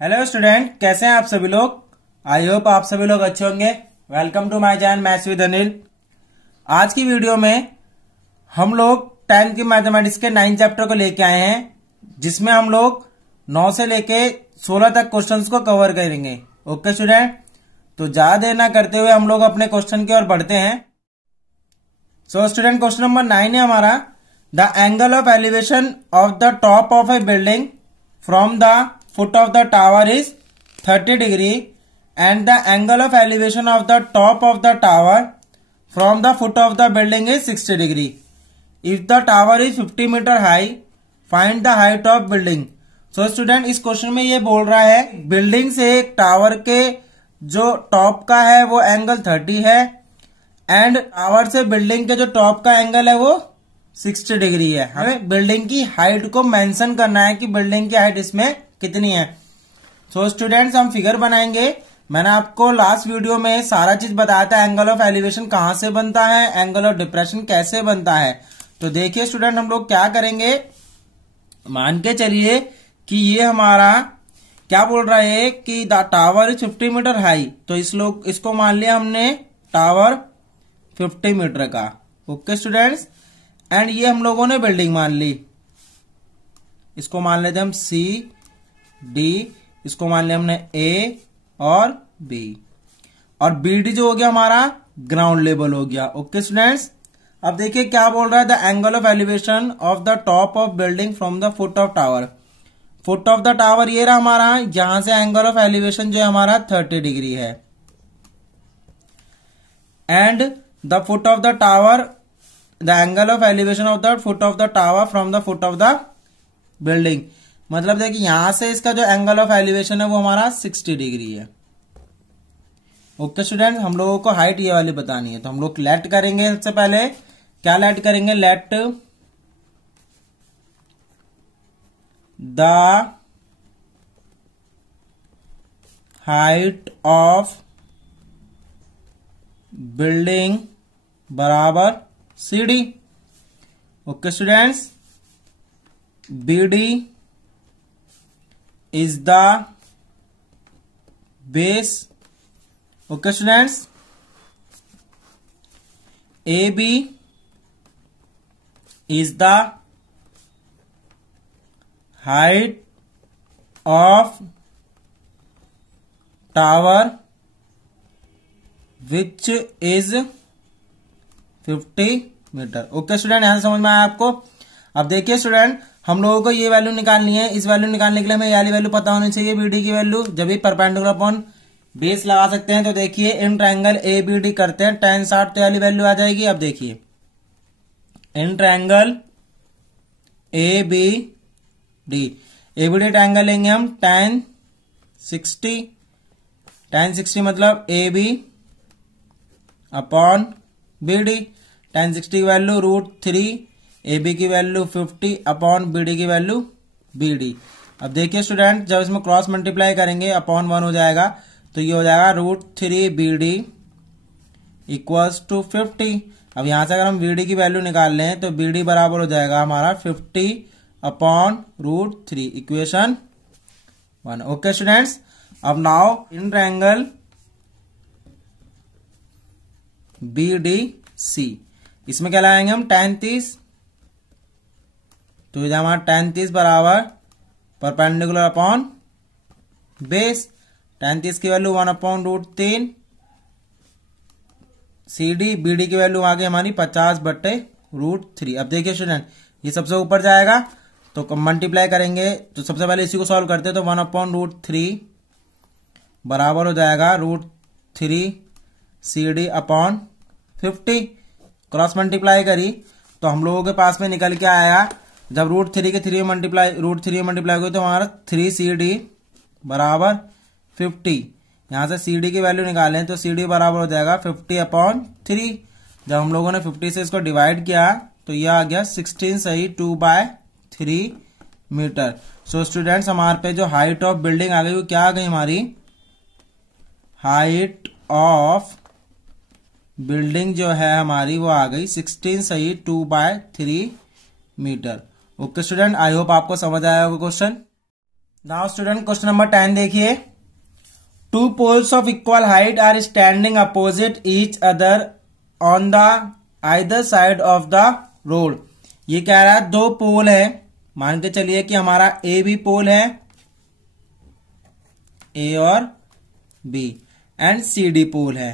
Hello student, कैसे हैं आप सभी लोग। आई होप आप सभी लोग अच्छे होंगे। Welcome to my channel maths with Anil. आज की वीडियो में हम लोग 10th की मैथमेटिक्स के 9 चैप्टर को लेके आए हैं, जिसमें हम लोग 9 से लेके 16 तक क्वेश्चंस को कवर करेंगे। ओके स्टूडेंट, तो ज्यादा देर ना करते हुए हम लोग अपने क्वेश्चन की ओर बढ़ते हैं। सो स्टूडेंट, क्वेश्चन नंबर 9 है हमारा, the angle of elevation of the top of A building from the foot of the tower is 30 degree and the angle of elevation of the top of the tower from the foot of the building is 60 degree. If the tower is 50 meter high, find the height of building. So student, इस question में ये बोल रहा है building से tower के जो top का है वो एंगल 30 है एंड टावर से बिल्डिंग के जो टॉप का एंगल है वो 60 डिग्री है। हमें बिल्डिंग की हाइट को मेंशन करना है कि बिल्डिंग की हाइट इसमें कितनी है। सो स्टूडेंट्स, हम फिगर बनाएंगे। मैंने आपको लास्ट वीडियो में सारा चीज बताया था, एंगल ऑफ एलिवेशन कहां से बनता है, एंगल ऑफ डिप्रेशन कैसे बनता है। तो देखिए स्टूडेंट, हम लोग क्या करेंगे, मान के चलिए कि ये हमारा क्या बोल रहा है कि the tower is 50 metre high. तो इसको मान लिया हमने टावर 50 मीटर का। ओके स्टूडेंट्स, एंड ये हम लोगों ने बिल्डिंग मान ली, इसको मान लेते हम सी डी, इसको मान लिया हमने ए और बी, और बी डी जो हो गया हमारा ग्राउंड लेवल हो गया। ओके स्टूडेंट्स, अब देखिए क्या बोल रहा है, the angle of elevation of the top of building from the foot of tower. Foot of the tower ये रहा हमारा, यहां से एंगल ऑफ एलिवेशन जो है हमारा 30 डिग्री है and the foot of the tower, the angle of elevation of the foot of the tower from the foot of the building. मतलब देखिए यहां से इसका जो एंगल ऑफ एलिवेशन है वो हमारा 60 डिग्री है। ओके स्टूडेंट, हम लोगों को हाइट ये वाली बतानी है, तो हम लोग लेट करेंगे। सबसे पहले क्या लेट करेंगे, let the height of building बराबर C D. Okay students, B D is the base. Okay students, AB is the height of tower which is 50 metre. Okay student, यहां से समझ में आया आपको। अब देखिए स्टूडेंट, हम लोगों को ये वैल्यू निकालनी है। इस वैल्यू निकालने के लिए हमें ये वाली वैल्यू पता होनी चाहिए, बीडी की वैल्यू। जब भी परपेंडिकुलर अपॉन बेस लगा सकते हैं। तो देखिए in triangle A B D करते हैं, tan 60 तो वाली वैल्यू आ जाएगी। अब देखिए in triangle A B D, A B D triangle लेंगे हम tan 60, tan 60 मतलब A B upon B D. tan 60 की वैल्यू √3, ए बी की वैल्यू 50 अपॉन बी डी की वैल्यू बी डी। अब देखिए स्टूडेंट, जब इसमें क्रॉस मल्टीप्लाई करेंगे अपॉन 1 हो जाएगा, तो ये हो जाएगा √3 बी डी इक्वल्स टू 50। अब यहां से अगर हम बी डी की वैल्यू निकाल लें तो बी डी बराबर हो जाएगा हमारा 50 अपॉन √3, इक्वेशन 1। ओके स्टूडेंट्स, अब now in triangle B D C, इसमें क्या लगाएंगे हम tan 30, तो इधर हमारा tan 30 बराबर परपेंडिकुलर अपॉन बेस। tan 30 की value 1 upon √3, C D B D की वैल्यू आ गई हमारी 50/√3। अब देखिए स्टूडेंट, ये सबसे ऊपर जाएगा तो मल्टीप्लाई करेंगे, तो सबसे पहले इसी को सॉल्व करते हैं। तो 1 अपॉन √3 बराबर हो जाएगा √3 C D upon 50। Cross multiply करी तो हम लोगों के पास में निकल के आया, जब √3 के √3 मल्टीप्लाई हुई तो हमारा 3 सी डी बराबर 50। यहां से सी डी की वैल्यू निकालें तो सी डी बराबर हो जाएगा 50 अपॉन 3। जब हम लोगों ने 50 से इसको डिवाइड किया तो यह आ गया 16 सही 2/3 मीटर। सो स्टूडेंट्स, हमारे पे जो हाइट ऑफ बिल्डिंग आ गई वो क्या आ गई हमारी, हाइट ऑफ बिल्डिंग जो है हमारी वो आ गई 16 सही 2/3 metre. Okay student, I hope आपको समझ आया होगा question. Now student question number 10 देखिए। Two poles of equal height are standing opposite each other on the either side of the road. ये कह रहा है दो पोल है, मान के चलिए कि हमारा ए बी पोल है, ए और बी, एंड सी डी पोल है,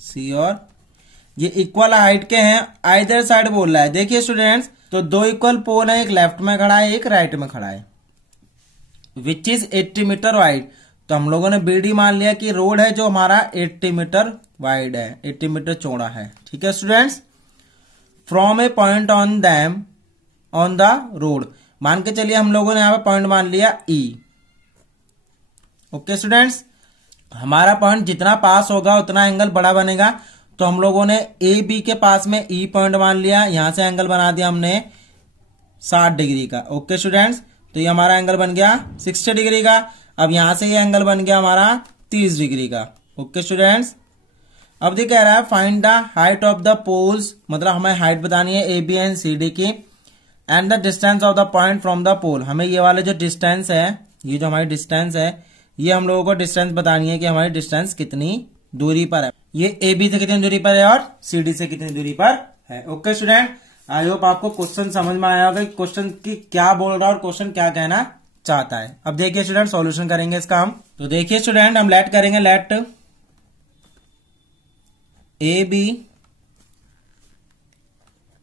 सी और, ये इक्वल हाइट के हैं, आइदर साइड बोल रहा है। देखिए स्टूडेंट्स, तो दो इक्वल पोल है, एक लेफ्ट में खड़ा है एक राइट में खड़ा है, विच इज 80 मीटर वाइड। तो हम लोगों ने बीडी मान लिया कि रोड है जो हमारा 80 मीटर वाइड है, 80 मीटर चौड़ा है। ठीक है students. From A point on them on the road, मान के चलिए हम लोगों ने यहां पे पॉइंट मान लिया ई। ओके स्टूडेंट्स, हमारा पॉइंट जितना पास होगा उतना एंगल बड़ा बनेगा। तो हम लोगों ने ए बी के पास में ई पॉइंट मान लिया, यहां से एंगल बना दिया हमने 60 डिग्री का। ओके स्टूडेंट्स, तो ये हमारा एंगल बन गया 60 डिग्री का। अब यहां से ये एंगल बन गया हमारा 30 डिग्री का। ओके स्टूडेंट्स, अब ये कह रहा है find the height of the poles, मतलब हमें हाइट बतानी है A B and C D की, and the distance of the point from the pole. हमें ये वाले जो डिस्टेंस है, ये जो हमारी डिस्टेंस है, ये हम लोगों को डिस्टेंस बतानी है कि हमारी डिस्टेंस कितनी दूरी पर है, ये ए बी से कितनी दूरी पर है और सी डी से कितनी दूरी पर है। ओके स्टूडेंट, आई होप आपको क्वेश्चन समझ में आया होगा कि क्वेश्चन की क्या बोल रहा है और क्वेश्चन क्या कहना चाहता है। अब देखिए स्टूडेंट, सॉल्यूशन करेंगे इसका हम। तो देखिए स्टूडेंट, हम लेट करेंगे, let A B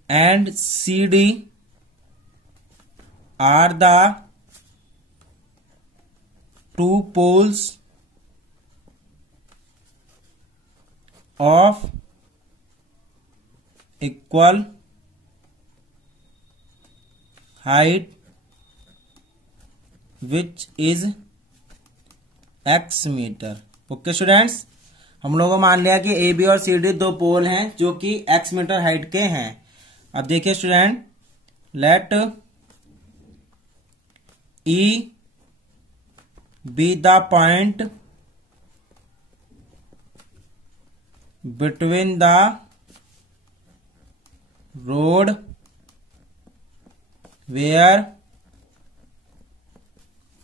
and C D are the two poles of equal height which is x metre. Okay students, हम लोगों मान लिया कि ए बी और सी डी दो पोल हैं जो कि x मीटर हाइट के हैं। अब देखिए student, let E be the point between the road where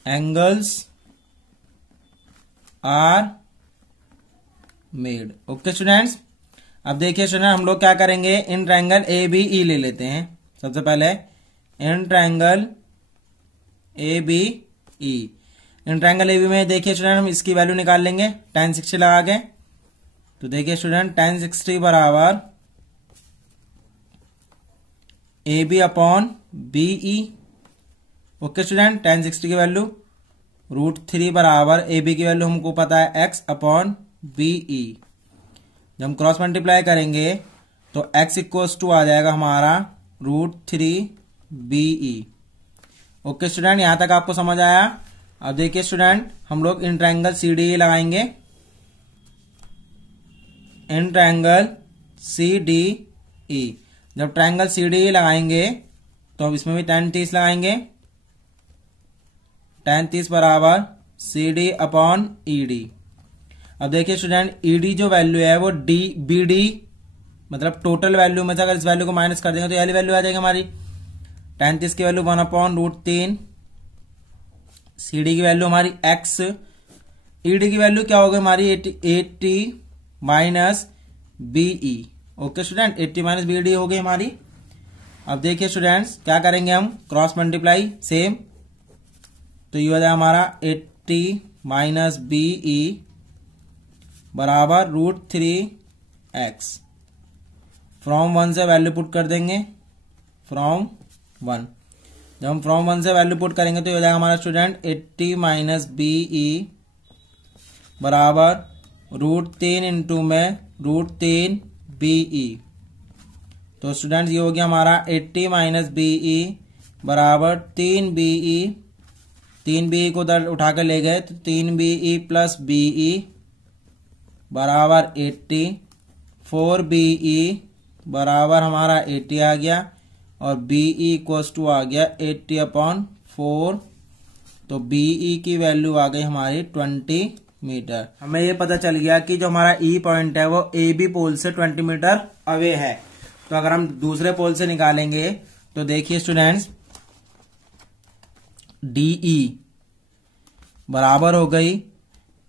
angles are made। Okay students, अब देखिए स्टूडेंट, हम लोग क्या करेंगे, इन ट्रायंगल ए बी ई ले लेते हैं। सबसे पहले in triangle A B E, in triangle A B में देखिए स्टूडेंट, हम इसकी वैल्यू निकाल लेंगे tan 60 लगा के। तो देखिए स्टूडेंट, tan 60 बराबर A B upon B E. Okay student, tan 60 की वैल्यू √3 बराबर ए बी की वैल्यू हमको पता है x अपॉन बी ई। जब हम क्रॉस मल्टीप्लाई करेंगे तो x इक्वल्स टू आ जाएगा हमारा √3 बी ई। ओके स्टूडेंट, यहां तक आपको समझ आया। अब देखिए स्टूडेंट, हम लोग इन ट्रायंगल सी डी लगाएंगे, इन ट्रायंगल सी डी ई। जब ट्रायंगल सी डी ई लगाएंगे तो अब इसमें भी tan 30 लगाएंगे, tan 30 बराबर C D upon E D. अब देखिए स्टूडेंट, ई डी जो वैल्यू है वो डी बी डी, मतलब टोटल वैल्यू में से अगर इस वैल्यू को माइनस कर देंगे तो ये वैल्यू आ जाएगी हमारी। tan 30 की वैल्यू 1/√3, सी डी की वैल्यू हमारी x, ई डी की वैल्यू क्या होगी हमारी 80 minus B E. Okay student, 80 minus B D हो गई हमारी। अब देखिए स्टूडेंट्स, क्या करेंगे हम, क्रॉस मल्टीप्लाई सेम, तो ये हो जाएगा हमारा 80 माइनस बीई बराबर √3x। फ्रॉम 1 से वैल्यू पुट कर देंगे, फ्रॉम 1। जब हम फ्रॉम 1 से वैल्यू पुट करेंगे तो ये हो जाएगा हमारा स्टूडेंट 80 माइनस बीई बराबर √3 इंटू में √3 बीई। तो स्टूडेंट ये हो गया हमारा 80 माइनस बीई बराबर 3 बीई। 3 बीई को उधर उठाकर ले गए तो 3 बीई प्लस बीई बराबर 80। 4 बीई बराबर हमारा 80 आ गया और बीई इक्वल्स टू आ गया 80/4। तो बीई की वैल्यू आ गई हमारी 20 मीटर। हमें ये पता चल गया कि जो हमारा ई पॉइंट है वो ए बी पोल से 20 मीटर अवे है। तो अगर हम दूसरे पोल से निकालेंगे तो देखिए स्टूडेंट्स, DE बराबर हो गई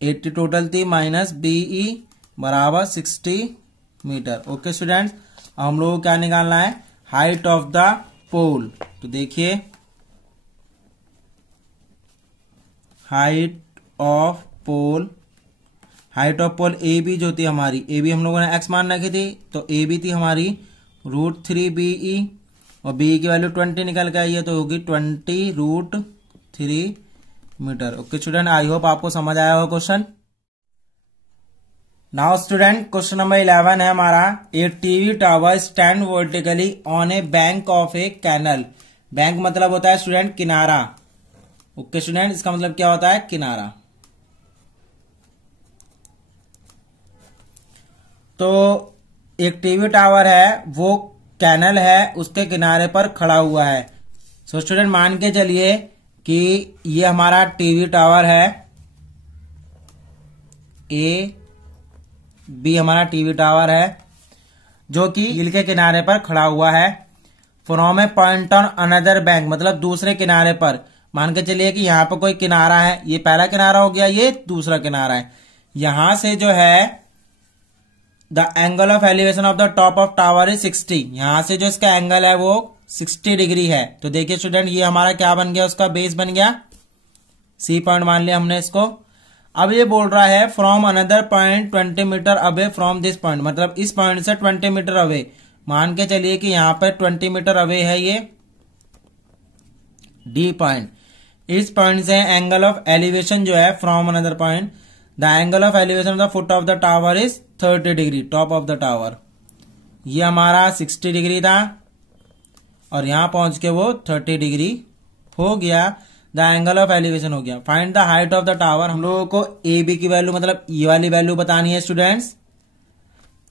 80 टोटल थी माइनस BE बराबर 60 मीटर। ओके स्टूडेंट्स, हम लोग को क्या निकालना है, हाइट ऑफ द पोल। तो देखिए height of pole A B जो थी हमारी, ए बी हम लोगों ने एक्स मान रखी थी, तो ए बी थी हमारी √3BE और BE की वैल्यू 20 निकल के आई है, तो होगी 20 √3 मीटर। ओके स्टूडेंट, आई होप आपको समझ आया होगा question. Now student question number 11 है हमारा, a TV tower stand vertically on a bank of a canal. Bank मतलब होता है स्टूडेंट किनारा। ओके स्टूडेंट, इसका मतलब क्या होता है, किनारा। तो एक टीवी टावर है, वो कैनल है, उसके किनारे पर खड़ा हुआ है। सो स्टूडेंट मान के चलिए कि ये हमारा टीवी टावर है, ए बी हमारा टीवी टावर है जो कि झील के किनारे पर खड़ा हुआ है। From A point on another bank मतलब दूसरे किनारे पर। मान के चलिए कि यहाँ पर कोई किनारा है, ये पहला किनारा हो गया, ये दूसरा किनारा है। यहां से जो है the angle of elevation of the top of tower is 60। यहां से जो इसका एंगल है वो 60 डिग्री है। तो देखिए स्टूडेंट, ये हमारा क्या बन गया, उसका बेस बन गया, सी पॉइंट मान लिया हमने इसको। अब ये बोल रहा है from another point 20 metre away from this point, मतलब इस पॉइंट से 20 मीटर अवे। मान के चलिए कि यहां पर 20 मीटर अवे है ये डी पॉइंट। इस पॉइंट से एंगल ऑफ एलिवेशन जो है from another point, the angle of elevation of the foot of the tower is 30 degree, top of the tower. ये हमारा 60 डिग्री था और यहां पहुंच के वो 30 डिग्री हो गया। द एंगल ऑफ एलिवेशन हो गया। Find the height of the tower. हम लोगों को ए बी की वैल्यू मतलब ये वाली वैल्यू बतानी है students,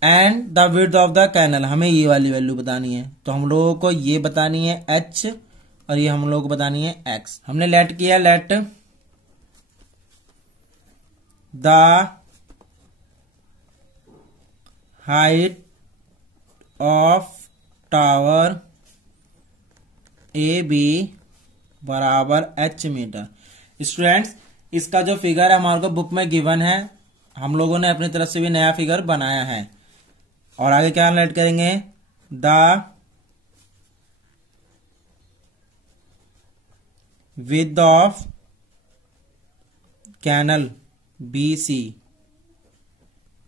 and the width of the canal, हमें ये वाली वैल्यू बतानी है। तो हम लोगों को ये बतानी है h और ये हम लोगों को बतानी है x। हमने लेट किया, let the height of tower A B बराबर h मीटर। स्टूडेंट्स इसका जो फिगर है हमारे को बुक में गिवन है, हम लोगों ने अपनी तरफ से भी नया फिगर बनाया है। और आगे क्या लेट करेंगे, the width of canal BC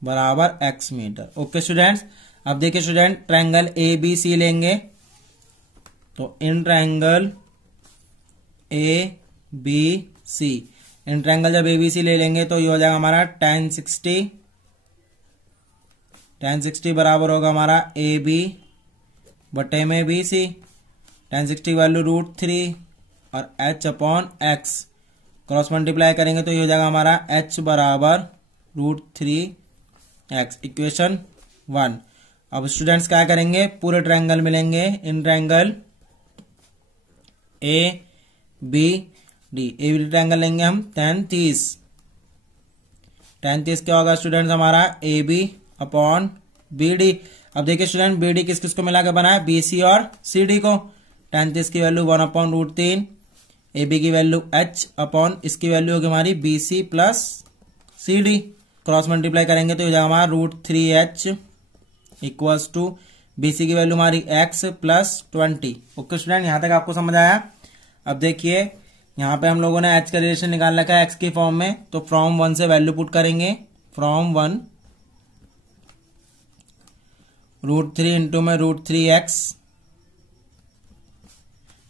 बराबर x मीटर। ओके स्टूडेंट्स, अब देखिए स्टूडेंट ट्रायंगल ABC लेंगे, तो in triangle ABC, in triangle जब ABC ले लेंगे तो ये हो जाएगा हमारा tan 60 बराबर होगा हमारा AB बटे में BC। tan 60 वैल्यू √3 और h upon x cross multiply करेंगे तो ये हो जाएगा हमारा h बराबर √3x, इक्वेशन 1। अब स्टूडेंट्स क्या करेंगे, पूरे ट्रायंगल मिलेंगे, इन ट्रायंगल ABD ट्रायंगल लेंगे हम tan 30 क्या होगा स्टूडेंट्स हमारा AB अपॉन BD। अब देखिए स्टूडेंट BD किस किस को मिला के बना है, BC और CD को। tan 30 की वैल्यू 1 अपॉन √3, AB की वैल्यू h अपॉन इसकी वैल्यू होगी हमारी BC plus CD। Cross multiply करेंगे तो हो जाएगा हमारा √3h इक्वल्स टू BC की वैल्यू हमारी x प्लस 20। ओके स्टूडेंट, यहां तक आपको समझ आया। अब देखिए यहां पे हम लोगों ने h का रिलेशन निकाल रखा है x की फॉर्म में, तो फ्रॉम 1 से वैल्यू पुट करेंगे, फ्रॉम 1 √3 इंटू में √3x।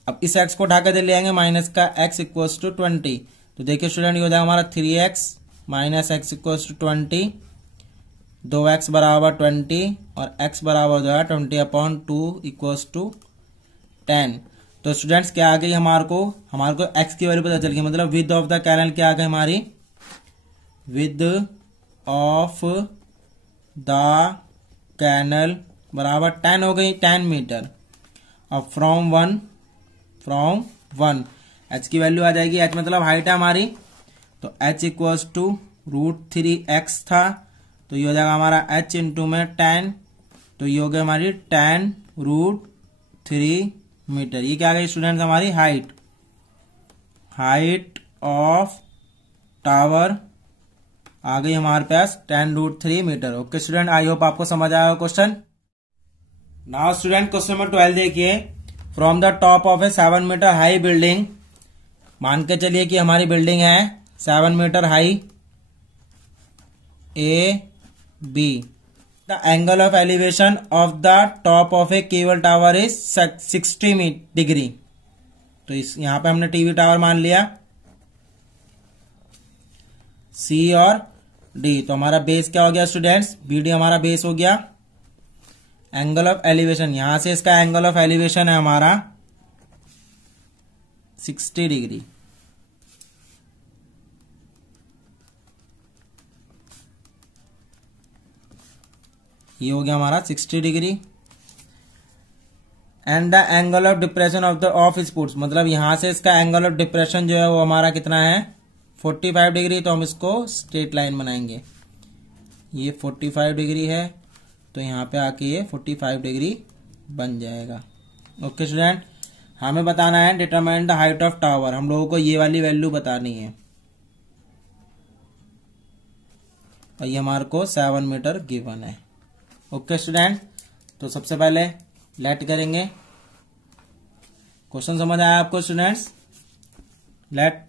अब इस x को उठाकर दे ले आएंगे माइनस का x इक्वल्स टू 20। तो देखिए स्टूडेंट ये हो जाएगा हमारा 3x minus x equals to 20, 2x बराबर 20 और x बराबर हो जाएगा 20/2 इक्वल्स टू 10। तो स्टूडेंट्स क्या आ गई हमारे को x की वैल्यू पता चल गई, मतलब विड्थ ऑफ द कैनल क्या आ गई हमारी, विड्थ ऑफ द कैनल बराबर 10 हो गई, 10 मीटर। अब फ्रॉम 1 h की वैल्यू आ जाएगी, h मतलब हाइट है हमारी, तो h इक्वल्स टू √3x था, तो ये हो जाएगा हमारा h इंटू में 10, तो ये हो गया हमारी 10 √3 मीटर। ये क्या आ गई स्टूडेंट्स हमारी हाइट। हाइट ऑफ टावर आ गई हमारे पास 10√3 metre. Okay student, I hope आपको समझ आया question. Now student question number 12 देखिए, from the top of a 7 metre high building, मान के चलिए कि हमारी बिल्डिंग है 7 metre high A B, the angle of elevation of the top of a cable tower is 60 degree. तो इस यहां पे हमने टीवी टावर मान लिया सी और डी, तो हमारा बेस क्या हो गया स्टूडेंट्स, बी डी हमारा बेस हो गया। एंगल ऑफ एलिवेशन, यहां से इसका एंगल ऑफ एलिवेशन है हमारा 60 डिग्री। ये हो गया हमारा 60 degree. And the angle of depression of the of spouts, मतलब यहां से इसका एंगल ऑफ डिप्रेशन जो है वो हमारा कितना है 45 डिग्री। तो हम इसको स्ट्रेट लाइन बनाएंगे, ये 45 डिग्री है तो यहां पे आके ये 45 डिग्री बन जाएगा। ओके स्टूडेंट, हमें बताना है determine the height of tower, हम लोगों को ये वाली वैल्यू बतानी है और ये हमारे को 7 मीटर गिवन है। ओके स्टूडेंट, तो सबसे पहले लेट करेंगे। क्वेश्चन समझ आया आपको students? Let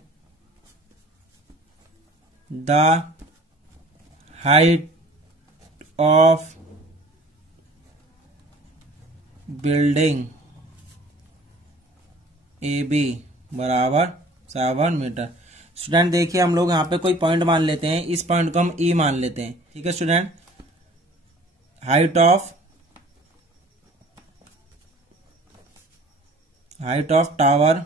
the height of building A B बराबर 7 मीटर। स्टूडेंट देखिए, हम लोग यहाँ पे कोई पॉइंट मान लेते हैं, इस पॉइंट को हम ई मान लेते हैं। ठीक है student, height of tower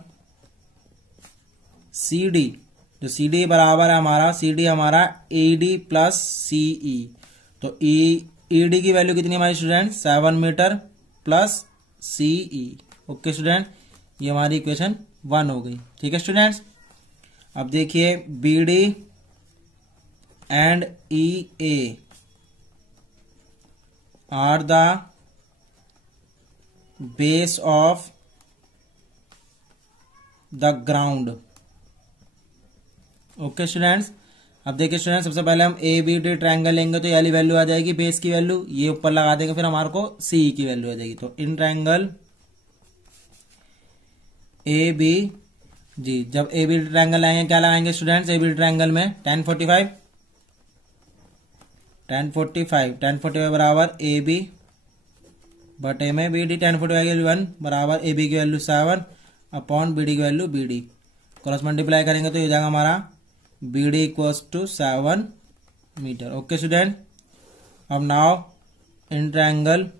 C D, जो सी डी बराबर है हमारा, सी डी हमारा ए डी प्लस सीई। तो ई डी की वैल्यू कितनी हमारी student 7 metre plus C E. Okay student, ये हमारी इक्वेशन 1 हो गई। ठीक है स्टूडेंट्स, अब देखिए B D and E A are the base of the ground. Okay students, अब देखिए स्टूडेंट, सबसे पहले हम ए बी डी ट्रायंगल लेंगे तो ये वाली वैल्यू आ जाएगी बेस की वैल्यू, ये ऊपर लगा देंगे, फिर हमारे को सी की वैल्यू आ जाएगी। तो इन ट्रायंगल ए बी जी, जब ए बी ट्रायंगल लाएंगे क्या लगाएंगे स्टूडेंट्स, ए बी ट्रायंगल में 1045 बराबर ए बी बटे में बी डी, 1045 की वैल्यू 1 बराबर ए बी की वैल्यू 7 अपॉन बी डी की value B D, cross multiply करेंगे तो ये जाएगा हमारा B D equals to 7 metre. Okay student, अब नाउ इन ट्रायंगल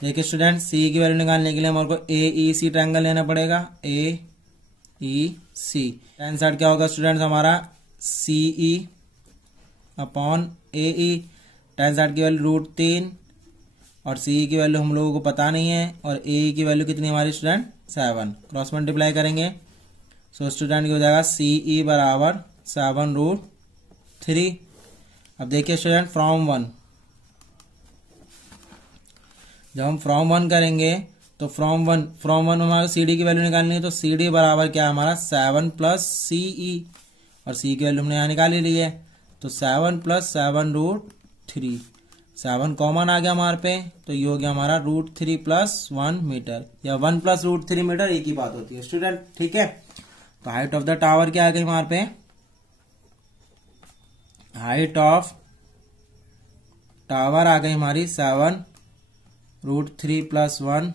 देखिए स्टूडेंट, सी की वैल्यू निकालने के लिए हमारे को ए ई सी ट्रायंगल लेना पड़ेगा, ए ई सी। टेन साइड क्या होगा स्टूडेंट्स हमारा सी ई अपॉन ए ई, टेन साइड की वैल्यू √3 और सी की वैल्यू हम लोगों को पता नहीं है, और ए की वैल्यू कितनी हमारी स्टूडेंट 7, क्रॉस मल्टीप्लाई करेंगे सो स्टूडेंट हो जाएगा सी ई बराबर 7√3। अब देखिए स्टूडेंट फ्रॉम 1, जब हम फ्रॉम 1 करेंगे तो फ्रॉम वन हमारा सी डी की वैल्यू निकालनी है, तो सी डी बराबर क्या है हमारा 7 प्लस सी ई, और सी की वैल्यू हमने यहाँ निकाली ली है, तो 7 प्लस 7√3, 7 कॉमन आ गया हमारे पे, तो ये हो गया हमारा √3 प्लस 1 मीटर, या 1 प्लस √3 मीटर एक ही बात होती है स्टूडेंट। ठीक है, तो हाइट ऑफ द टावर क्या आ गई हमारे पे, हाइट ऑफ टावर आ गई हमारी 7√3 plus 1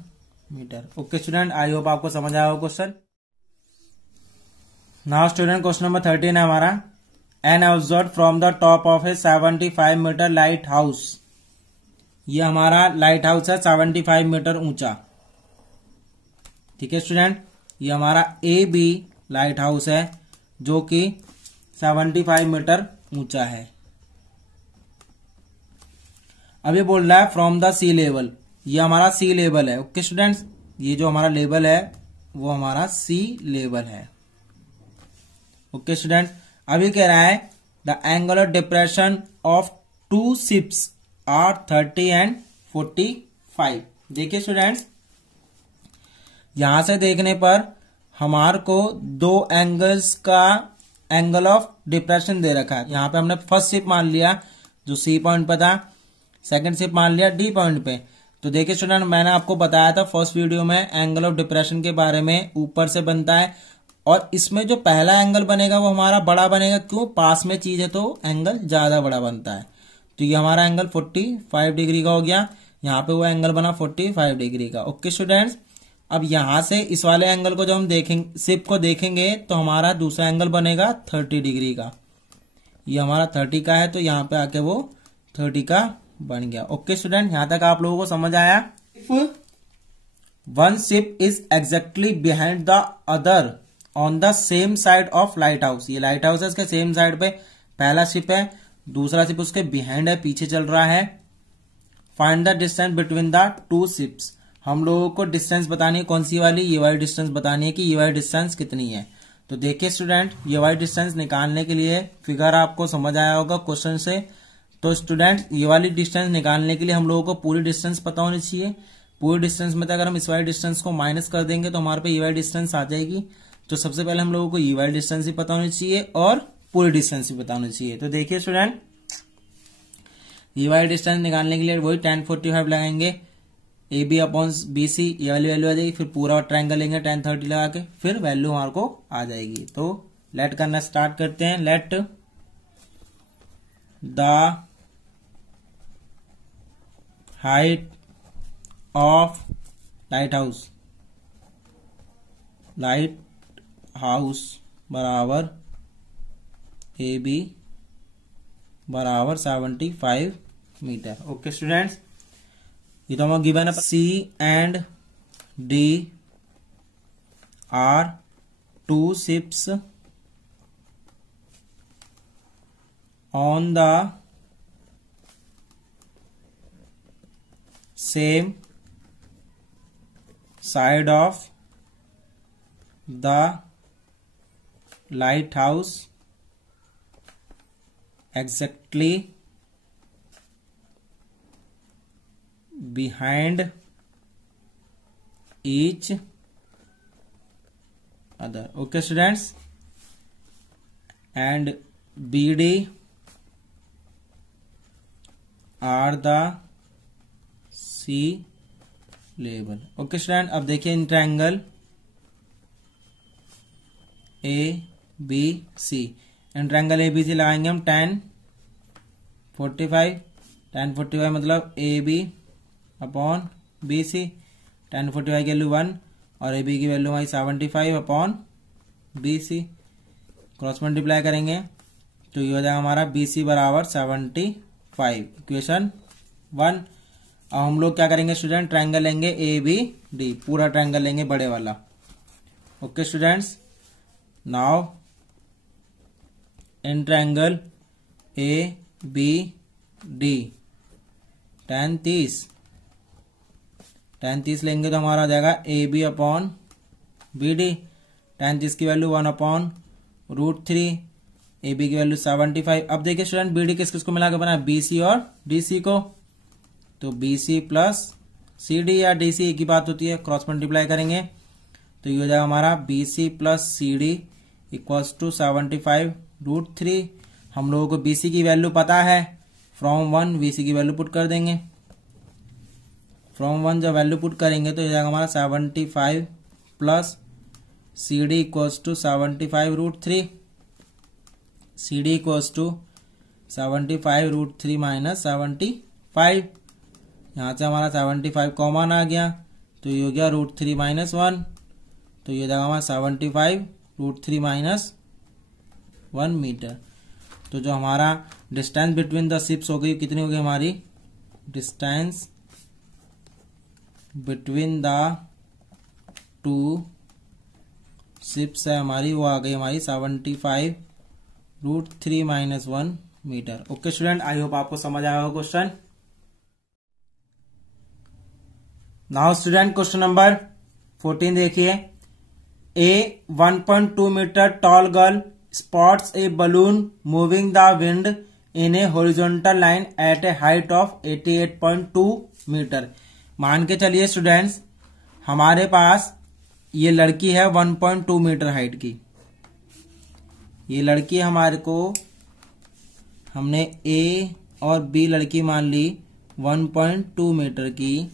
metre. Okay student, I hope आपको समझ आया हो question. Now student question number 13 है हमारा, an observe from the top of a 75 metre lighthouse. ये हमारा लाइट हाउस है 75 मीटर ऊंचा। ठीक है स्टूडेंट, ये हमारा ए बी लाइट हाउस है जो कि 75 मीटर ऊंचा है। अब ये बोल रहा है फ्रॉम द सी लेवल, ये हमारा सी लेवल है। ओके स्टूडेंट्स, ये जो हमारा लेवल है वो हमारा सी लेवल है। ओके स्टूडेंट, अभी कह रहा है the angular depression of 2 ships are 30 and 45। देखिए स्टूडेंट्स, यहां से देखने पर हमारे को दो एंगल्स का एंगल ऑफ डिप्रेशन दे रखा है। यहाँ पे हमने फर्स्ट शिप मान लिया जो सी पॉइंट पे था, सेकंड शिप मान लिया डी पॉइंट पे। तो देखिए स्टूडेंट, मैंने आपको बताया था फर्स्ट वीडियो में एंगल ऑफ डिप्रेशन के बारे में, ऊपर से बनता है और इसमें जो पहला एंगल बनेगा वो हमारा बड़ा बनेगा। क्यों? पास में चीज है तो एंगल ज्यादा बड़ा बनता है। तो ये हमारा एंगल 45 डिग्री का हो गया, यहाँ पे वो एंगल बना 45 डिग्री का। ओके स्टूडेंट्स, अब यहां से इस वाले एंगल को जब हम देखेंगे, शिप को देखेंगे, तो हमारा दूसरा एंगल बनेगा 30 डिग्री का। ये हमारा 30 का है तो यहाँ पे आके वो 30 का बन गया। ओके स्टूडेंट, यहां तक आप लोगों को समझ आया? If one ship is exactly behind the other on the same side of light house, ये लाइट हाउस है, इसके सेम साइड पे पहला शिप है, दूसरा शिप उसके बिहाइंड है, पीछे चल रहा है। Find the distance between the two ships, हम लोगों को डिस्टेंस बतानी है। कौन सी वाली? ये वाली डिस्टेंस बतानी है कि ये वाली डिस्टेंस कितनी है। तो देखिए स्टूडेंट, ये वाली डिस्टेंस निकालने के लिए फिगर आपको समझ आया होगा क्वेश्चन से। तो स्टूडेंट, ये वाली डिस्टेंस निकालने के लिए हम लोगों को पूरी डिस्टेंस पता होनी चाहिए। पूरी डिस्टेंस में अगर हम इस वाली डिस्टेंस को माइनस कर देंगे तो हमारे पे ये वाली डिस्टेंस आ जाएगी। तो सबसे पहले हम लोगों को ये वाली डिस्टेंस ही पता होनी चाहिए और पूरी डिस्टेंस भी पता होनी चाहिए। तो देखिए स्टूडेंट, ये वाली डिस्टेंस निकालने के लिए वही tan 45 लगाएंगे, A B upon B C, ये वाली वैल्यू आ जाएगी। फिर पूरा ट्रायंगल लेंगे tan 30 लगा के, फिर वैल्यू हमारे को आ जाएगी। तो लेट करना स्टार्ट करते हैं। Late the height of light house बराबर ए बी बराबर 75 मीटर। ओके स्टूडेंट्स, ये तो हमारा गिवन है। C and D are two ships on the same side of the lighthouse exactly behind each other. Okay students, and BD are the C level. Okay student, अब देखिए in triangle ABC, in triangle ABC लगाएंगे हम tan 45 मतलब AB upon BC। tan 45 की value 1 और AB की value हमारी 75 upon BC। Cross multiply करेंगे तो ये हो जाएगा हमारा BC बराबर 75, इक्वेशन 1। अब हम लोग क्या करेंगे स्टूडेंट, ट्रायंगल लेंगे ABD, पूरा ट्रायंगल लेंगे बड़े वाला। Okay students, now in triangle ABD tan 30 लेंगे तो हमारा आ जाएगा AB अपॉन BD। tan 30 की वैल्यू 1 अपॉन √3, AB की वैल्यू 75। अब देखिए स्टूडेंट, BD किस किस को मिलाकर बना? BC और DC को। तो BC प्लस CD या DC एक ही बात होती है, क्रॉस मल्टीप्लाई करेंगे तो ये हो जाएगा हमारा BC plus CD equals to 75√3। हम लोगों को BC की वैल्यू पता है, फ्रॉम 1 BC की वैल्यू पुट कर देंगे। फ्रॉम 1 जब वैल्यू पुट करेंगे तो ये जाएगा हमारा 75 plus CD equals to 75√3। CD equals to 75√3 minus 75। यहाँ से हमारा 75 कॉमन आ गया तो ये हो गया √3 माइनस 1, तो ये जाएगा हमारा 75√3 माइनस 1 मीटर। तो जो हमारा डिस्टेंस बिटवीन द शिप्स हो गई, कितनी हो गई हमारी? Distance between the two ships है हमारी, वो आ गई हमारी 75√3 माइनस 1 metre. Okay student, I hope आपको समझ आया होगा question. Now student, question number 14 देखिए। A 1.2 metre tall girl spots a balloon moving the wind in a horizontal line at a height of 88.2 metre. मान के चलिए स्टूडेंट्स, हमारे पास ये लड़की है 1.2 मीटर हाइट की। ये लड़की हमारे को हमने ए और बी लड़की मान ली 1.2 मीटर की,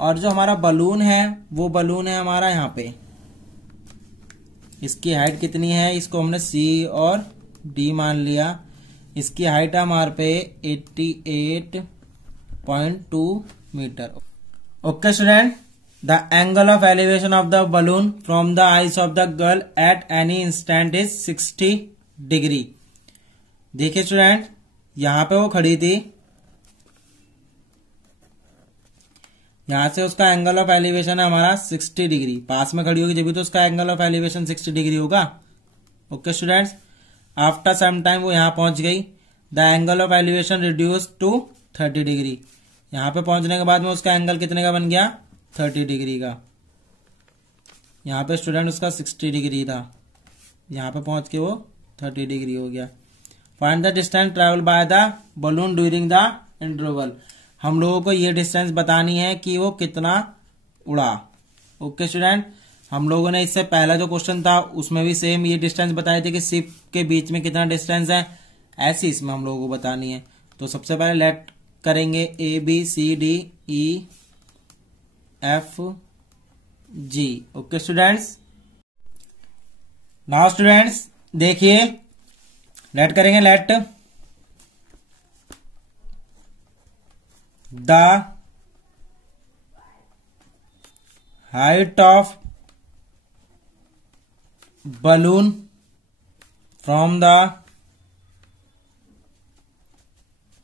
और जो हमारा बलून है वो बलून है हमारा यहाँ पे। इसकी हाइट कितनी है, इसको हमने सी और डी मान लिया। इसकी हाइट है हमारे पे 88.2 metre. Okay student, the angle of elevation of the balloon from the eyes of the girl at any instant is 60 degree. देखिए स्टूडेंट, यहां पे वो खड़ी थी, यहां से उसका एंगल ऑफ एलिवेशन है हमारा 60 डिग्री। पास में खड़ी होगी जब भी तो उसका एंगल ऑफ एलिवेशन 60 डिग्री होगा। Okay students, after some time वो यहां पहुंच गई। The angle of elevation reduce to 30 degree. यहां पे पहुंचने के बाद में उसका एंगल कितने का बन गया, 30 डिग्री का। यहां पे स्टूडेंट उसका 60 डिग्री था, यहां पे पहुंच के वो 30 डिग्री हो गया। Find the distance travel by the balloon during the interval. हम लोगों को ये डिस्टेंस बतानी है कि वो कितना उड़ा। ओके स्टूडेंट, हम लोगों ने इससे पहला जो क्वेश्चन था उसमें भी सेम ये डिस्टेंस बताए थे कि शिप के बीच में कितना डिस्टेंस है, ऐसी इसमें हम लोगों को बतानी है। तो सबसे पहले लेट करेंगे A B C D E F G. Okay students, now students देखिए, लेट करेंगे, let the height of balloon from the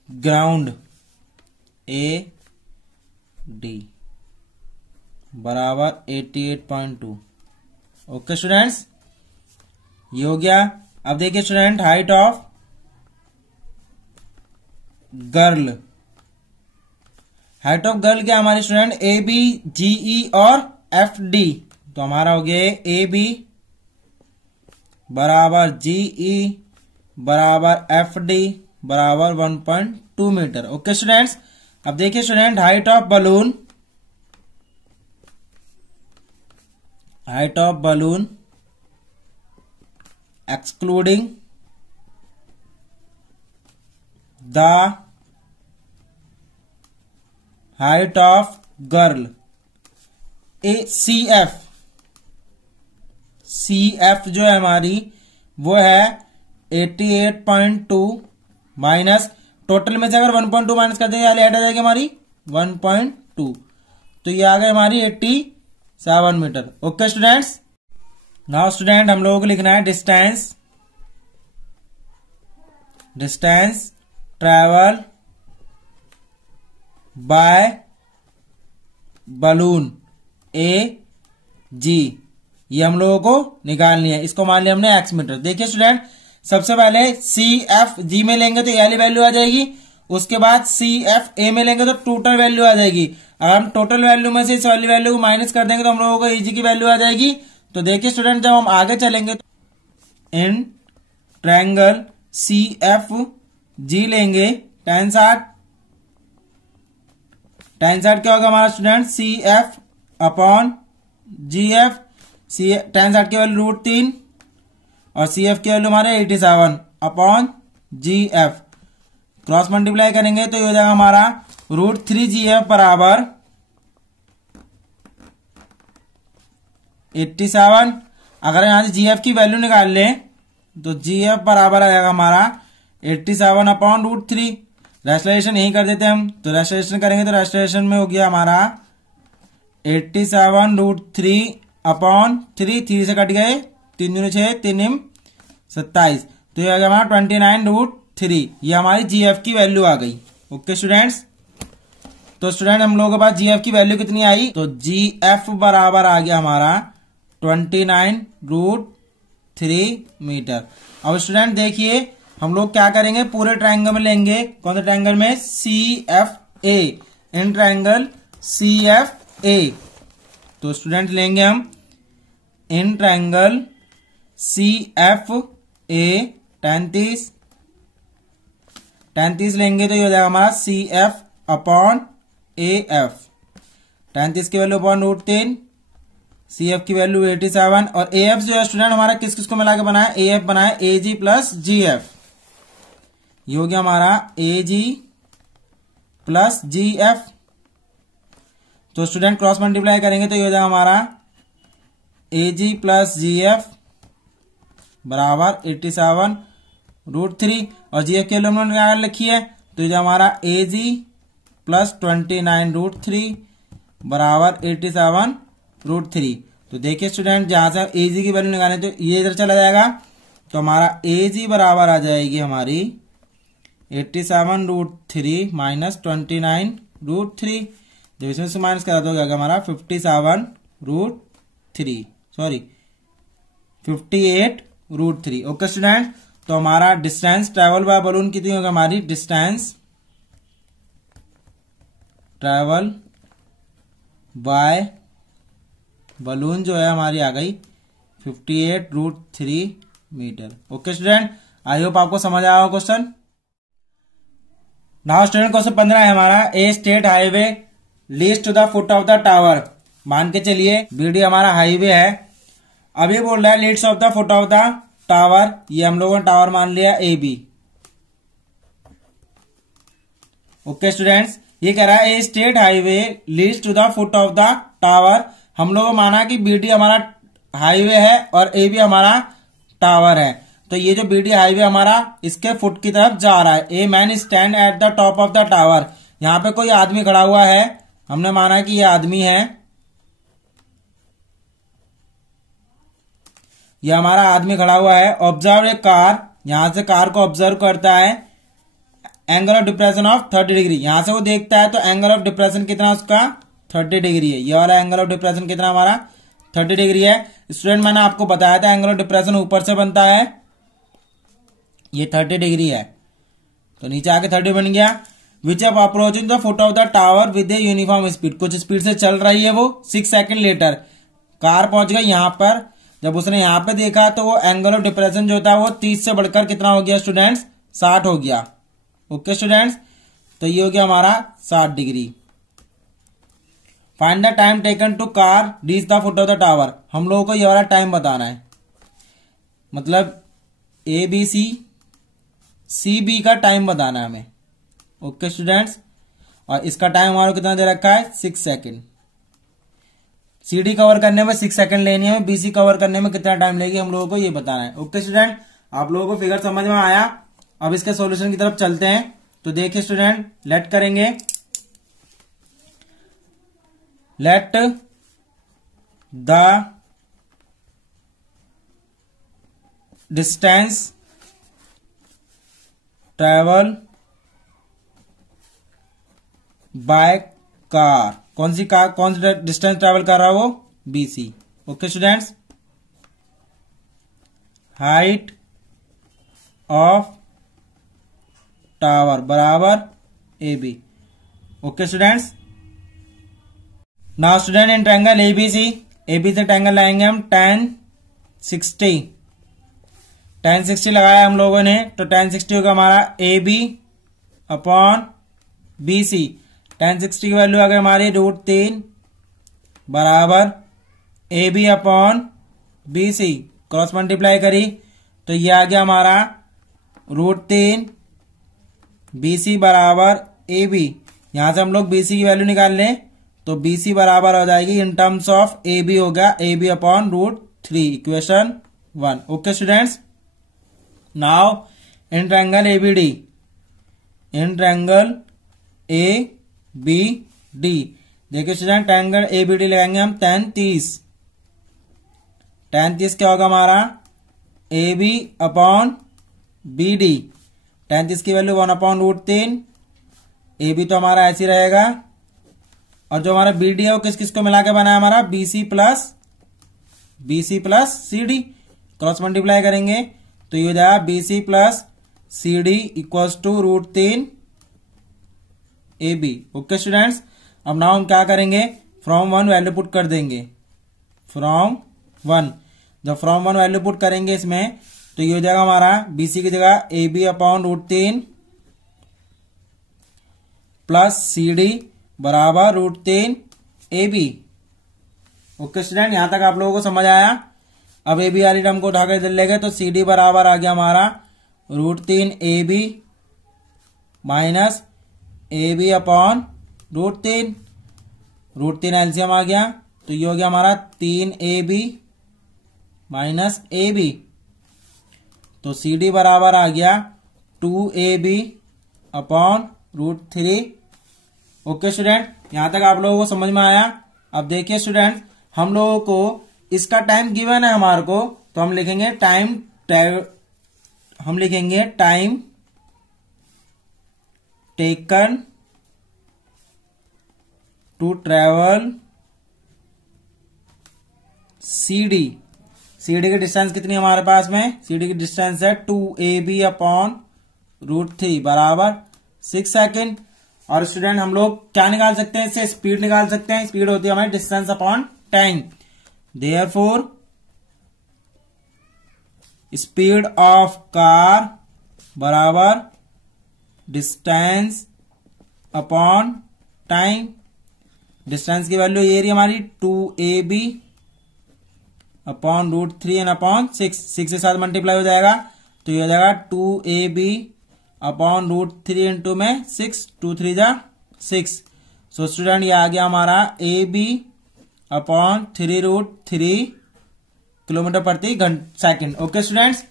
ground A D बराबर 88.2। ओके स्टूडेंट्स, ये हो गया। अब देखिए student, height of girl, height of girl क्या हमारी स्टूडेंट, ए बी जी ई और एफ डी। तो हमारा हो गया ए बी बराबर जी ई बराबर एफ डी बराबर 1.2 मीटर। ओके स्टूडेंट्स, अब देखिए student, height of balloon, height of balloon excluding the height of girl A C F. C F जो है हमारी वो है 88.2 माइनस, टोटल में से अगर 1.2 माइनस कर देंगे ऐड आ जाएगी हमारी 1.2, तो ये आ गई हमारी 87 metre. Okay students, now student हम लोगों को लिखना है distance, distance travel by balloon A G, ये हम लोगों को निकालनी है। इसको मान लिया हमने एक्स मीटर। देखिए स्टूडेंट, सबसे पहले सी एफ जी में लेंगे तो ये वाली वैल्यू आ जाएगी, उसके बाद सी एफ ए में लेंगे तो टोटल वैल्यू आ जाएगी। अगर हम टोटल वैल्यू में से इस वाली वैल्यू को माइनस कर देंगे तो हम लोगों को ई जी की वैल्यू आ जाएगी। तो देखिए स्टूडेंट, जब हम आगे चलेंगे तो in triangle C F G लेंगे, tan 60, tan 60 क्या होगा हमारा स्टूडेंट, सी एफ अपॉन जी एफ। tan 60 की वैल्यू √3 और सी एफ की वैल्यू हमारे 87 अपॉन जी एफ। क्रॉस मल्टीप्लाई करेंगे तो ये हो जाएगा हमारा √3 जी एफ बराबर 87। अगर यहां से जी एफ की वैल्यू निकाल लें तो जी एफ बराबर आ जाएगा हमारा 87 अपॉन √3। रेस्टोरेशन यही कर देते हम, तो रेस्टोरेशन करेंगे तो रेस्टोरेशन में हो गया हमारा 87 √3 अपॉन 3 से कट गए, 3 दूनी 6, 3 27, तो ये आ गया हमारा 29 √3। ये हमारी जी एफ की वैल्यू आ गई। ओके स्टूडेंट्स, तो स्टूडेंट हम लोगों के पास जी एफ की वैल्यू कितनी आई, तो जी एफ बराबर आ गया हमारा 29 √3 मीटर। अब स्टूडेंट देखिए, हम लोग क्या करेंगे, पूरे ट्रायंगल में लेंगे। कौन सा ट्रायंगल में, C F A, in triangle C F A. तो स्टूडेंट लेंगे हम इन ट्रायंगल सी एफ ए 33 लेंगे तो ये हो जाएगा हमारा C F upon A F. 33 की वैल्यू अपॉन √3, CF की वैल्यू 87 और AF जो है स्टूडेंट हमारा किस किस को मिला के बनाया, AF बनाया AG प्लस GF, ये हो गया हमारा AG प्लस GF। तो स्टूडेंट क्रॉस मल्टीप्लाई करेंगे तो ये हो जाएगा हमारा AG प्लस GF बराबर 87√3 और GF की वैल्यू हमने निकाल लिखी है तो ये हमारा AG प्लस 29√3 बराबर 87√3। तो देखिए स्टूडेंट जहां से AG की वैल्यू निकालें तो ये इधर चला जाएगा तो हमारा AG बराबर आ जाएगी हमारी 87√3 माइनस 29√3, जब इसमें से माइनस करा तो क्या हमारा 57√3 सॉरी 58√3। ओके स्टूडेंट, तो हमारा डिस्टेंस ट्रेवल बाय बलून कितनी होगी, हमारी डिस्टेंस ट्रेवल बाय बलून जो है हमारी आ गई 58√3 metre. Okay student, I hope आपको समझ आया क्वेश्चन। नाउ स्टूडेंट क्वेश्चन 15 है हमारा, a state highway leads to the foot of the tower. मान के चलिए बीडी हमारा हाईवे है, अभी बोल रहा है Leeds of the foot of the tower, ये हम लोगों ने टावर मान लिया ए बी। ओके स्टूडेंट्स, ये कह रहा है a state highway leads to the foot of the tower, हम लोगों माना कि बीडी हमारा हाईवे है और ए बी हमारा टावर है। तो ये जो बीडी हाईवे हमारा इसके फुट की तरफ जा रहा है। A man stand at the top of the tower, यहां पे कोई आदमी खड़ा हुआ है, हमने माना कि ये आदमी है, ये हमारा आदमी खड़ा हुआ है। ऑब्जर्व ए कार, यहां से कार को ऑब्जर्व करता है, angle of depression of 30 degree, यहां से वो देखता है तो एंगल ऑफ डिप्रेशन कितना उसका 30 डिग्री है। ये वाला एंगल ऑफ डिप्रेशन कितना हमारा 30 डिग्री है। स्टूडेंट मैंने आपको बताया था एंगल ऑफ डिप्रेशन ऊपर से बनता है, ये 30 डिग्री है तो नीचे आके 30 बन गया। Which of approaching the foot of the tower with a uniform speed, कुछ स्पीड से चल रही है वो। 6 सेकंड लेटर कार पहुंच गई यहां पर, जब उसने यहां पे देखा तो वो एंगल ऑफ डिप्रेशन जो था वो 30 से बढ़कर कितना हो गया स्टूडेंट्स, 60 हो गया। ओके स्टूडेंट्स, तो ये हो गया हमारा 60 degree. Find the time taken to car reach the foot of the tower, हम लोगों को ये वाला टाइम बताना है, मतलब ए बी सी बी का टाइम बताना है हमें। ओके स्टूडेंट्स, और इसका टाइम हमारा कितना दे रखा है 6 सेकंड। सी डी कवर करने में 6 सेकंड लेनी है, बीसी कवर करने में कितना टाइम लेगी हम लोगों को ये बताना है। ओके स्टूडेंट, आप लोगों को फिगर समझ में आया। अब इसके सॉल्यूशन की तरफ चलते हैं। तो देखिए स्टूडेंट, लेट करेंगे, let the distance travel by car, कौन सी डिस्टेंस ट्रेवल कर रहा है वो BC। Okay students, height of tower बराबर AB। Okay students, now student in triangle ABC, AB से ट्रायंगल लाएंगे हम tan 60 लगाया हम लोगों ने, तो tan 60 होगा हमारा AB अपॉन BC। tan 60 की वैल्यू आ गई हमारी √3 बराबर AB upon BC, cross multiply करी तो ये आ गया हमारा √3 BC बराबर AB। यहां से हम लोग BC की वैल्यू निकाल लें तो BC बराबर हो जाएगी इन टर्म्स ऑफ AB होगा AB upon √3, equation 1। Okay students, now in triangle ABD, in triangle ABD देखिए स्टूडेंट, ट्रायंगल ABD लगाएंगे हम tan 30 क्या होगा हमारा AB अपॉन BD। tan 30 की वैल्यू 1 अपॉन √3, AB तो हमारा ऐसे रहेगा, और जो हमारा BD है वो किस किस को मिला के बना है हमारा BC plus CD, cross multiply करेंगे तो ये हो जाएगा BC plus CD equals to √3 AB। Okay students, अब नाउ हम क्या करेंगे, फ्रॉम 1 वैल्यू पुट कर देंगे, फ्रॉम 1, जब फ्रॉम 1 वैल्यू पुट करेंगे इसमें तो ये हो जाएगा हमारा BC की जगह AB अपॉन √3 प्लस CD बराबर √3 AB। ओके स्टूडेंट, यहां तक आप लोगों को समझ आया। अब ए बी वाली टर्म को उठाकर इधर ले गए तो सी डी बराबर आ गया हमारा √3 A B minus A B upon √3। √3 LCM आ गया तो ये हो गया हमारा 3 A B minus A B. तो सी डी बराबर आ गया 2 A B upon √3। Okay student, यहां तक आप लोगों को समझ में आया। अब देखिए स्टूडेंट, हम लोगों को इसका टाइम गिवन है हमारे को, तो हम लिखेंगे time taken to travel CD। CD की डिस्टेंस कितनी है हमारे पास में? CD की डिस्टेंस है 2AB अपॉन √3 बराबर 6 सेकेंड। और स्टूडेंट हम लोग क्या निकाल सकते हैं इससे? स्पीड निकाल सकते हैं। स्पीड होती है हमारी distance upon time. Therefore speed of car बराबर डिस्टेंस अपॉन टाइम। डिस्टेंस की वैल्यू ये रही हमारी 2AB अपॉन √3 एंड अपॉन 6 के साथ मल्टीप्लाई हो जाएगा तो ये हो जाएगा 2AB अपॉन √3 इंटू में 6, 2 3 जा 6। सो स्टूडेंट ये आ गया हमारा AB अपॉन 3√3 किलोमीटर प्रति सेकंड। ओके स्टूडेंट्स,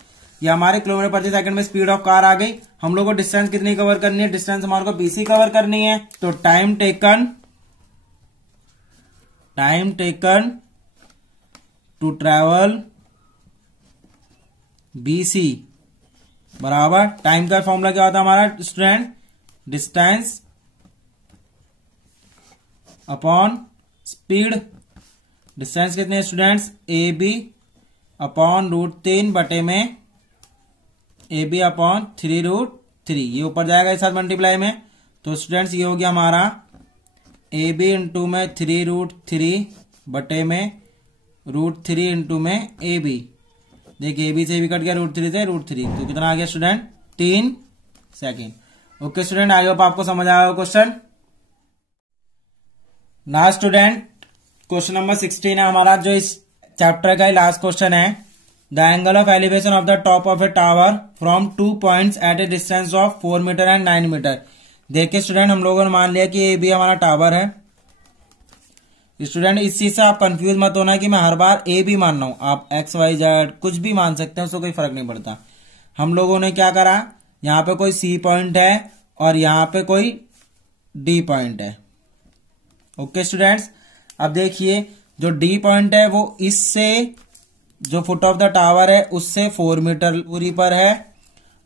ये हमारे किलोमीटर प्रति सेकंड में स्पीड ऑफ कार आ गई। हम लोग को डिस्टेंस कितनी कवर करनी है? डिस्टेंस हमारे को BC कवर करनी है। तो time taken to travel BC बराबर टाइम का फॉर्मूला क्या होता है हमारा student? Distance upon speed. Distance कितने हैं स्टूडेंट्स? AB अपॉन √3 बटे में AB अपॉन 3√3। ये ऊपर जाएगा इस साथ मल्टीप्लाई में। तो स्टूडेंट्स ये हो गया हमारा AB इंटू में 3√3 बटे में √3 इंटू में AB। देखिए AB से भी कट गया √3 से √3, तो कितना आ गया student? 3 second. Okay student, I hope आपको समझ आया क्वेश्चन। ना स्टूडेंट, क्वेश्चन नंबर 16 है हमारा, जो इस चैप्टर का लास्ट क्वेश्चन है। The angle of elevation of the top of a tower from 2 points at a distance of 4 metre and 9 metre. देखिए स्टूडेंट, हम लोगों ने मान लिया कि AB हमारा टावर है। स्टूडेंट इस चीज से आप कंफ्यूज मत होना कि मैं हर बार AB मान रहा हूं। आप XYZ कुछ भी मान सकते हैं, उसको कोई फर्क नहीं पड़ता। हम लोगों ने क्या करा, यहां पे कोई C पॉइंट है और यहां पे कोई D पॉइंट है। ओके स्टूडेंट्स, अब देखिए जो D पॉइंट है वो इससे जो फुट ऑफ द टावर है उससे 4 मीटर दूरी पर है,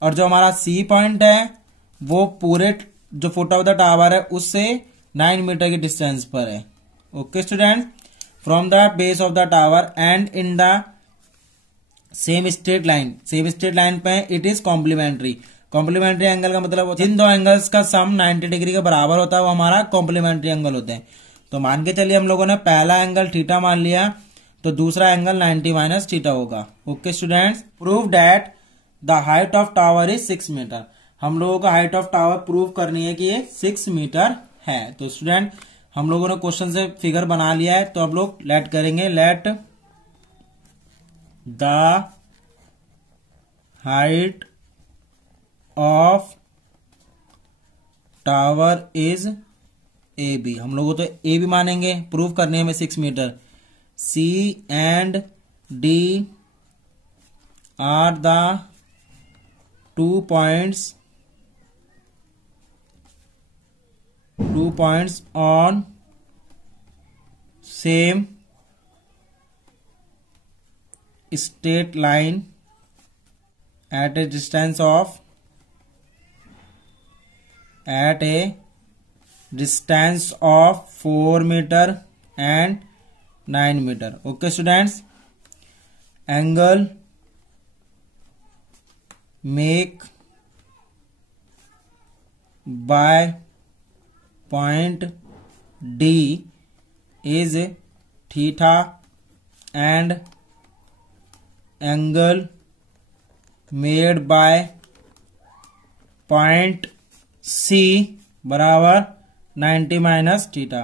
और जो हमारा C पॉइंट है वो पूरे जो फुट ऑफ द टावर है उससे 9 मीटर की डिस्टेंस पर है। Okay student, from the base of the tower and in the same straight line. Same straight line पे it is complementary. Complementary angle का मतलब जिन दो एंगल्स का सम 90 डिग्री के बराबर होता है वो हमारा कॉम्प्लीमेंट्री एंगल होते हैं। तो मान के चलिए हम लोगों ने पहला एंगल थीटा मान लिया, तो दूसरा एंगल 90 माइनस थीटा होगा। Okay students, prove that the height of tower is 6 metre. हम लोगों को हाइट ऑफ टावर प्रूव करनी है कि ये 6 मीटर है। तो स्टूडेंट हम लोगों ने क्वेश्चन से फिगर बना लिया है, तो अब लोग लेट करेंगे। Let the height of tower is AB। हम लोगों तो AB मानेंगे, प्रूव करने हमें 6 metre. C and D are the 2 points on same straight line at a distance of 4 meter and 9 meter. Okay students, angle make by point D is theta and angle made by point C बराबर 90 minus theta.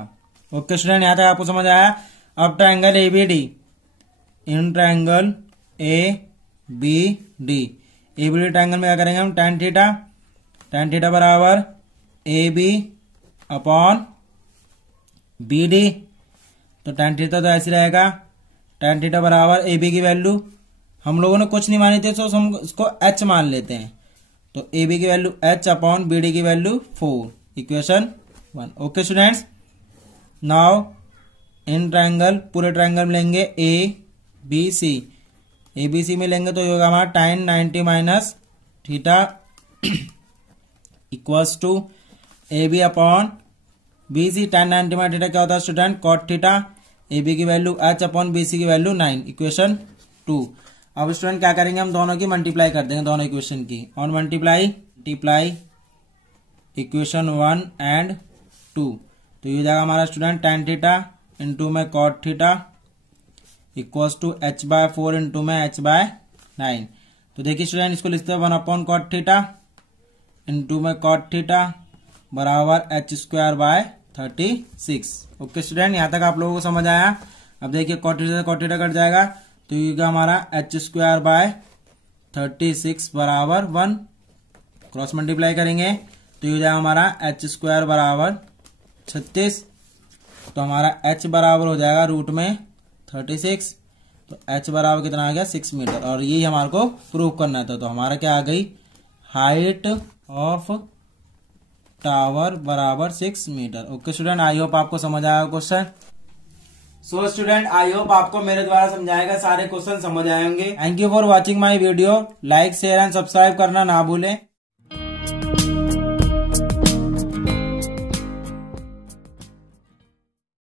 Okay student, यहां तक आपको समझ आया। अब triangle A B D, in triangle A B D, A B D triangle में क्या करेंगे हम, tan थीटा बराबर A B upon B D. तो tan थीटा तो ऐसे रहेगा, tan थीटा बराबर ए बी की वैल्यू हम लोगों ने कुछ नहीं मानी थी तो हम इसको h मान लेते हैं। तो ए बी की value h upon B D की value 4, equation 1। Okay students, now in triangle, पूरे ट्रायंगल में लेंगे ए बी सी, ए बी सी में लेंगे तो ये होगा हमारा tan 90 minus theta equals to A B upon B C. tan 90 minus theta क्या होता है student, cot theta. A B की value h upon B C की वैल्यू 9, इक्वेशन 2। अब स्टूडेंट क्या करेंगे, हम दोनों की मल्टीप्लाई कर देंगे, दोनों इक्वेशन की। और मल्टीप्लाई इक्वेशन 1 एंड 2, तो ये जाएगा हमारा स्टूडेंट tan थीटा इंटू में cot theta equals to h/4 into में h/9। तो देखिए स्टूडेंट, इसको लिखते हैं 1 अपॉन cot थीटा इंटू में cot थीटा बराबर h²/36। ओके स्टूडेंट, यहां तक आप लोगों को समझ आया। अब देखिए cot थीटा से cot थीटा कट जाएगा तो ये हमारा h²/36 बराबर 1, क्रॉस मल्टीप्लाई करेंगे तो ये जाएगा हमारा h² बराबर 36। तो हमारा h बराबर हो जाएगा रूट में 36, तो h बराबर कितना आ गया 6 मीटर। और यही हमारे को प्रूव करना था। तो हमारा क्या आ गई, हाइट ऑफ टावर बराबर 6 metre. Okay student, I hope आपको समझ आया question. So student, I hope आपको मेरे द्वारा समझाएगा सारे क्वेश्चन समझ आए होंगे। Thank you for watching my video. Like share and subscribe करना ना भूलें।